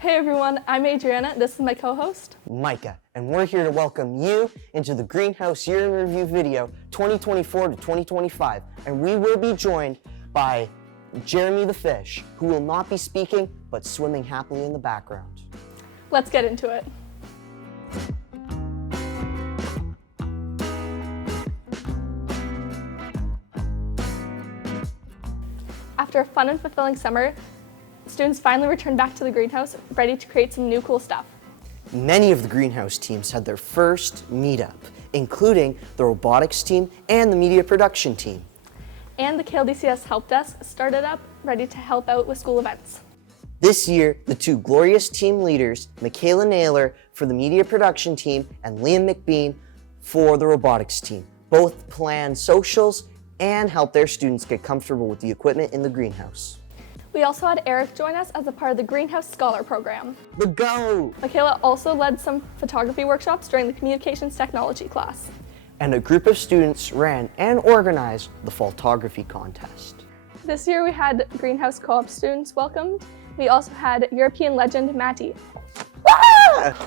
Hey everyone, I'm Adriana. This is my co-host, Micah, and we're here to welcome you into the Greenhouse Year in Review video 2024 to 2025. And we will be joined by Jeremy the Fish, who will not be speaking, but swimming happily in the background. Let's get into it. After a fun and fulfilling summer, students finally returned back to the greenhouse, ready to create some new cool stuff. Many of the Greenhouse teams had their first meetup, including the robotics team and the media production team. And the KLDCS Help Desk started up, ready to help out with school events. This year, the two glorious team leaders, Michaela Naylor for the media production team and Liam McBean for the robotics team, both planned socials and helped their students get comfortable with the equipment in the greenhouse. We also had Eric join us as a part of the Greenhouse Scholar Program. The go! Michaela also led some photography workshops during the Communications Technology class. And a group of students ran and organized the photography contest. This year we had Greenhouse Co-op students welcomed. We also had European legend Matty.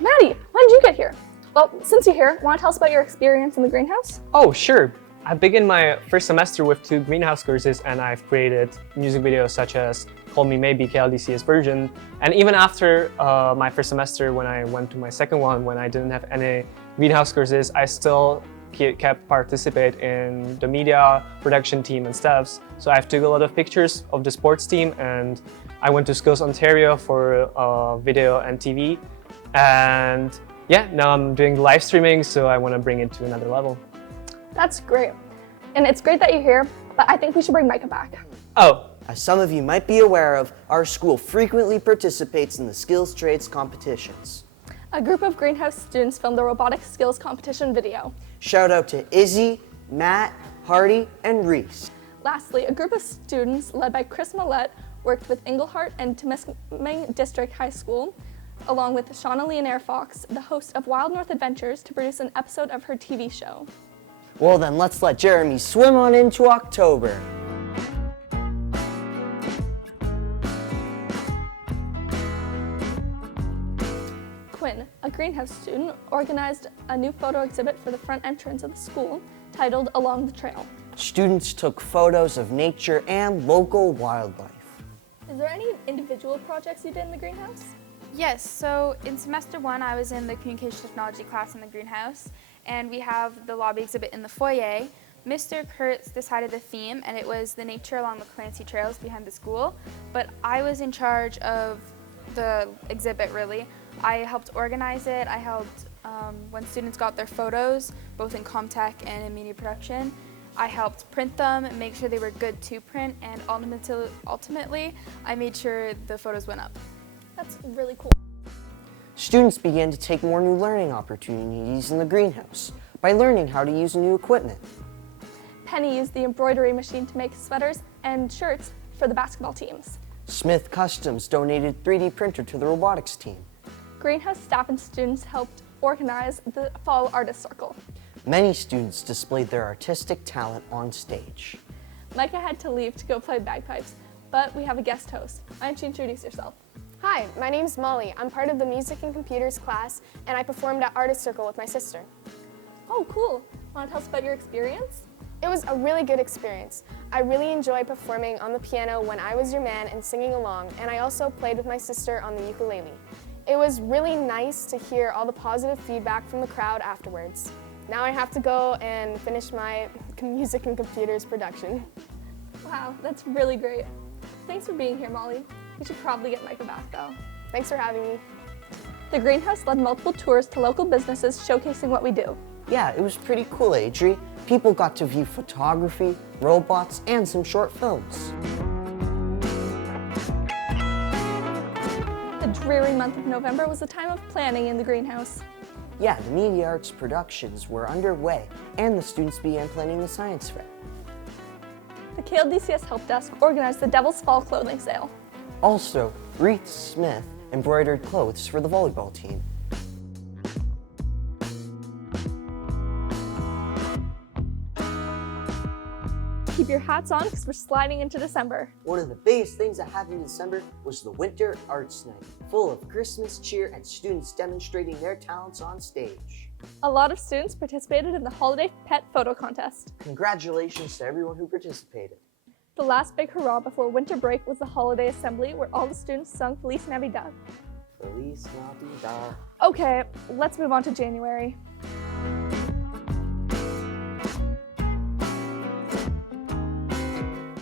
Matty, when did you get here? Well, since you're here, want to tell us about your experience in the greenhouse? Oh, sure. I began my first semester with 2 greenhouse courses, and I've created music videos such as Call Me Maybe, KLDCS version. And even after my first semester, when I went to my second one, when I didn't have any greenhouse courses, I still kept participate in the media production team and stuff. So I've took a lot of pictures of the sports team, and I went to Skills Ontario for video and TV. And yeah, now I'm doing live streaming, so I want to bring it to another level. That's great. And it's great that you're here, but I think we should bring Micah back. Oh, As some of you might be aware of, our school frequently participates in the skills trades competitions. A group of greenhouse students filmed the robotics skills competition video. Shout out to Izzy, Matt, Hardy, and Reese. Lastly, a group of students led by Chris Millette worked with Englehart and Temiskaming District High School, along with Shauna Leonare Fox, the host of Wild North Adventures, to produce an episode of her TV show. Well then, let's let Jeremy swim on into October. Quinn, a greenhouse student, organized a new photo exhibit for the front entrance of the school titled Along the Trail. Students took photos of nature and local wildlife. Is there any individual projects you did in the greenhouse? Yes, so in semester 1 I was in the communication technology class in the greenhouse, and we have the lobby exhibit in the foyer. Mr. Kurtz decided the theme, and it was the nature along the Clancy trails behind the school, but I was in charge of the exhibit really. I helped organize it. I helped when students got their photos, both in Comtech and in media production. I helped print them, make sure they were good to print, and ultimately I made sure the photos went up. That's really cool. Students began to take more new learning opportunities in the greenhouse by learning how to use new equipment. Penny used the embroidery machine to make sweaters and shirts for the basketball teams. Smith Customs donated 3D printer to the robotics team. Greenhouse staff and students helped organize the Fall Artist Circle. Many students displayed their artistic talent on stage. Micah had to leave to go play bagpipes, but we have a guest host. Why don't you introduce yourself? Hi, my name's Molly. I'm part of the Music and Computers class, and I performed at Artist Circle with my sister. Oh, cool. Want to tell us about your experience? It was a really good experience. I really enjoyed performing on the piano when I Was Your Man and singing along, and I also played with my sister on the ukulele. It was really nice to hear all the positive feedback from the crowd afterwards. Now I have to go and finish my Music and Computers production. Wow, that's really great. Thanks for being here, Molly. We should probably get Micah back, though. Thanks for having me. The greenhouse led multiple tours to local businesses showcasing what we do. Yeah, it was pretty cool, Adri. People got to view photography, robots, and some short films. The dreary month of November was a time of planning in the greenhouse. Yeah, the Media Arts productions were underway, and the students began planning the science fair. The KLDCS Help Desk organized the Devil's Fall clothing sale. Also, Reese Smith embroidered clothes for the volleyball team. He keep your hats on because we're sliding into December. One of the biggest things that happened in December was the Winter Arts Night, full of Christmas cheer and students demonstrating their talents on stage. A lot of students participated in the holiday pet photo contest. Congratulations to everyone who participated. The last big hurrah before winter break was the holiday assembly where all the students sung Feliz Navidad. Feliz Navidad. Okay, let's move on to January.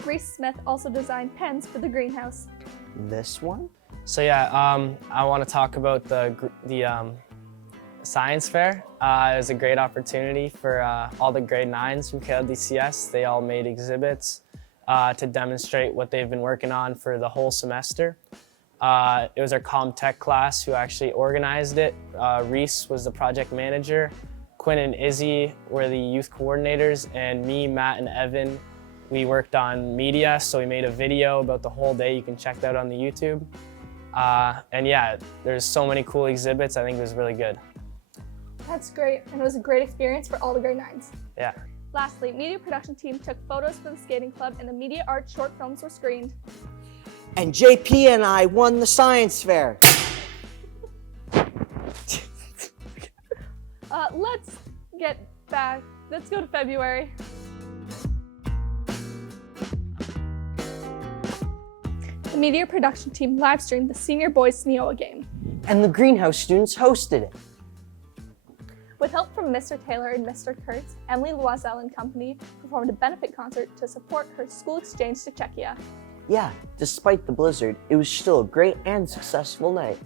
Grace Smith also designed pens for the greenhouse. This one? So yeah, I want to talk about the science fair. It was a great opportunity for all the grade 9s from KLDCS. They all made exhibits to demonstrate what they've been working on for the whole semester. It was our CommTech class who actually organized it. Reese was the project manager. Quinn and Izzy were the youth coordinators, and me, Matt, and Evan, we worked on media, so we made a video about the whole day. You can check that out on the YouTube. And yeah, there's so many cool exhibits. I think it was really good. That's great, and it was a great experience for all the grade 9s. Yeah. Lastly, media production team took photos for the skating club and the media art short films were screened. And JP and I won the science fair. Let's get back. Let's go to February. The media production team live streamed the senior boys Neoa game. And the greenhouse students hosted it. With help from Mr. Taylor and Mr. Kurtz, Emily Loisel and company performed a benefit concert to support her school exchange to Czechia. Yeah, despite the blizzard, it was still a great and successful night.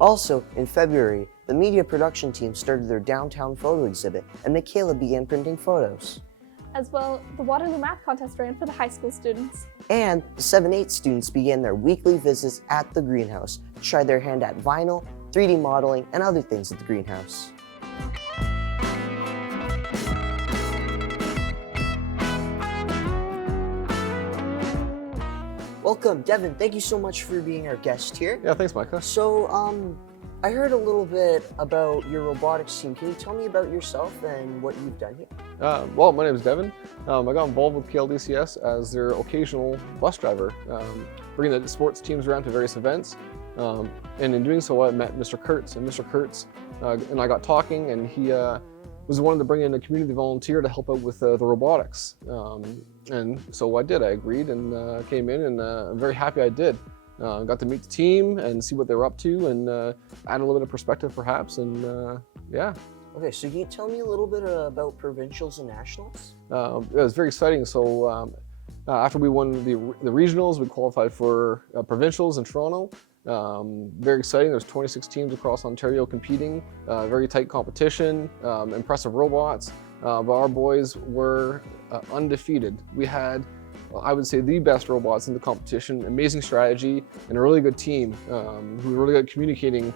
Also, in February, the media production team started their downtown photo exhibit, and Michaela began printing photos. As well, the Waterloo Math Contest ran for the high school students. And the 7-8 students began their weekly visits at the greenhouse to try their hand at vinyl, 3D modeling, and other things at the greenhouse. Welcome, Devin. Thank you so much for being our guest here. Yeah, thanks, Micah. So, I heard a little bit about your robotics team. Can you tell me about yourself and what you've done here? Well, my name is Devin. I got involved with KLDCS as their occasional bus driver, bringing the sports teams around to various events. And in doing so, I met Mr. Kurtz, and Mr. Kurtz and I got talking, and he was wanting to bring in a community volunteer to help out with the robotics. And so I did. I agreed and came in, and I'm very happy I did. Got to meet the team and see what they were up to, and add a little bit of perspective perhaps, and yeah. Okay, so can you tell me a little bit about provincials and nationals? It was very exciting. So after we won the regionals, we qualified for provincials in Toronto. Very exciting. There's 26 teams across Ontario competing. Very tight competition, impressive robots. But our boys were undefeated. We had, I would say, the best robots in the competition, amazing strategy, and a really good team who were really good at communicating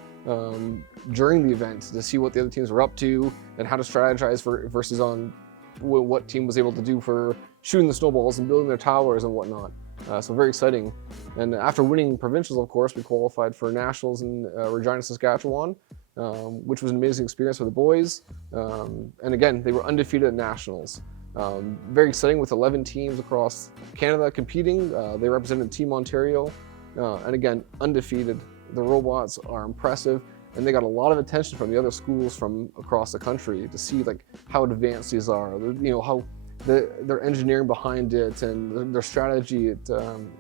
during the event to see what the other teams were up to and how to strategize versus on what team was able to do for shooting the snowballs and building their towers and whatnot. So very exciting. And after winning provincials, of course, we qualified for nationals in Regina, Saskatchewan, which was an amazing experience for the boys. And again, they were undefeated at nationals. Very exciting with 11 teams across Canada competing. They represented Team Ontario, and again, undefeated. The robots are impressive, and they got a lot of attention from the other schools from across the country to see like how advanced these are. You know, how their engineering behind it and their strategy. It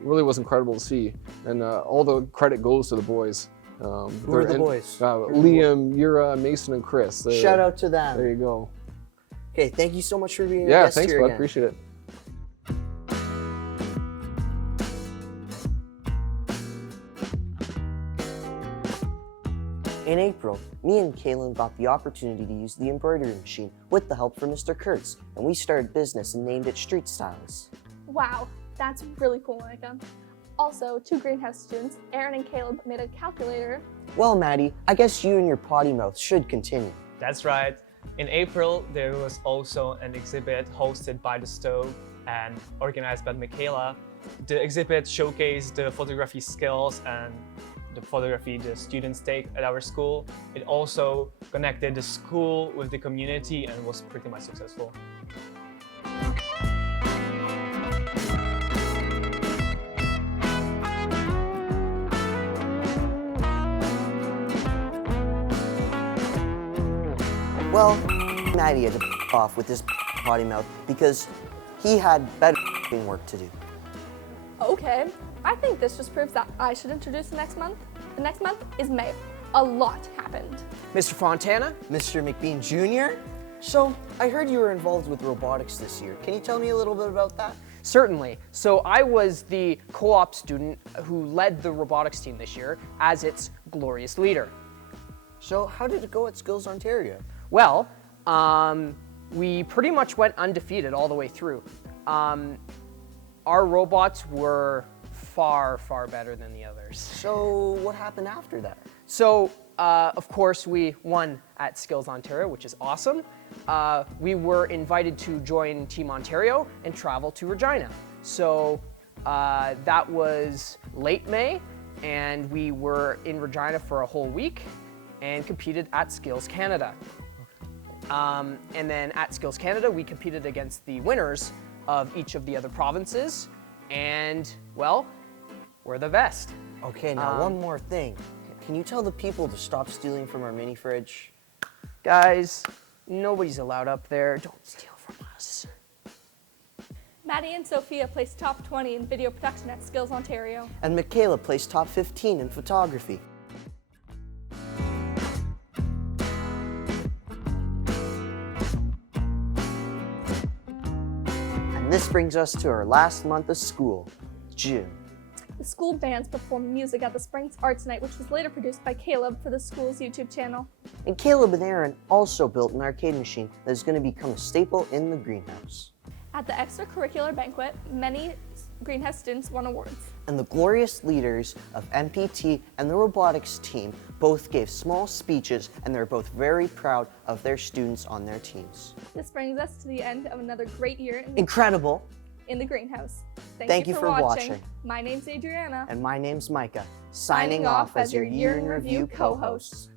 really was incredible to see, and all the credit goes to the boys. Who are the boys? Liam, Yura, Mason, and Chris. Shout out to them. There you go. Okay, thank you so much for being a Yeah, guest thanks, here bud. again. Appreciate it. In April, me and Kaylin got the opportunity to use the embroidery machine with the help from Mr. Kurtz, and we started business and named it Street Styles. Wow, that's really cool, Micah. Also, two greenhouse students, Aaron and Caleb, made a calculator. Well, Maddie, I guess you and your potty mouth should continue. That's right. In April, there was also an exhibit hosted by The Stove and organized by Michaela. The exhibit showcased the photography skills and the photography the students take at our school. It also connected the school with the community and was pretty much successful. Well, Maddie had to off with his potty mouth because he had better work to do. Okay, I think this just proves that I should introduce the next month. The next month is May. A lot happened. Mr. Fontana? Mr. McBean Jr., so I heard you were involved with robotics this year. Can you tell me a little bit about that? Certainly. So I was the co-op student who led the robotics team this year as its glorious leader. So how did it go at Skills Ontario? Well, we pretty much went undefeated all the way through. Our robots were far, far better than the others. So what happened after that? So, of course, we won at Skills Ontario, which is awesome. We were invited to join Team Ontario and travel to Regina. So that was late May, and we were in Regina for a whole week and competed at Skills Canada. And then at Skills Canada, we competed against the winners of each of the other provinces, and, well, we're the best. Okay, now one more thing. Can you tell the people to stop stealing from our mini fridge? Guys, nobody's allowed up there. Don't steal from us. Maddie and Sophia placed top 20 in video production at Skills Ontario. And Michaela placed top 15 in photography. And this brings us to our last month of school, June. The school bands performed music at the Springs Arts Night, which was later produced by Caleb for the school's YouTube channel. And Caleb and Aaron also built an arcade machine that is going to become a staple in the greenhouse. At the extracurricular banquet, many greenhouse students won awards. And the glorious leaders of MPT and the robotics team both gave small speeches, and they're both very proud of their students on their teams. This brings us to the end of another great year Incredible! in the greenhouse. Thank you for watching. My name's Adriana. And my name's Micah, signing off as your Year in Review co-host.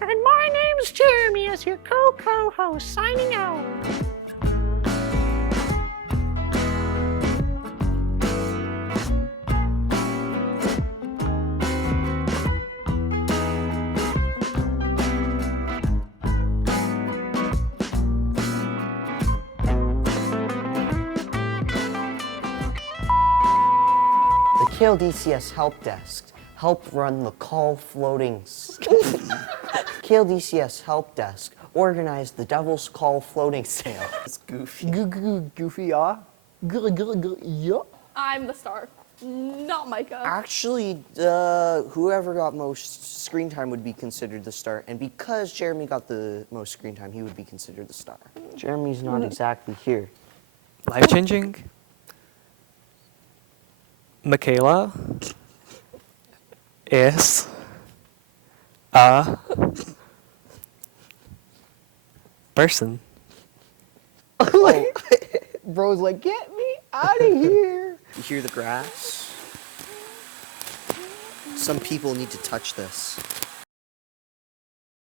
And my name's Jeremy as your co-host, signing out. The KLDCS Help Desk helped run the call floating... KLDCS Help Desk organized the Devil's Call floating sale. It's goofy. Goofy, yeah? Yeah. I'm the star, not Micah. Actually, whoever got most screen time would be considered the star, and because Jeremy got the most screen time, he would be considered the star. Jeremy's not exactly here. Life-changing? Michaela is a person. Bro's like, get me out of here. You hear the grass? Some people need to touch this.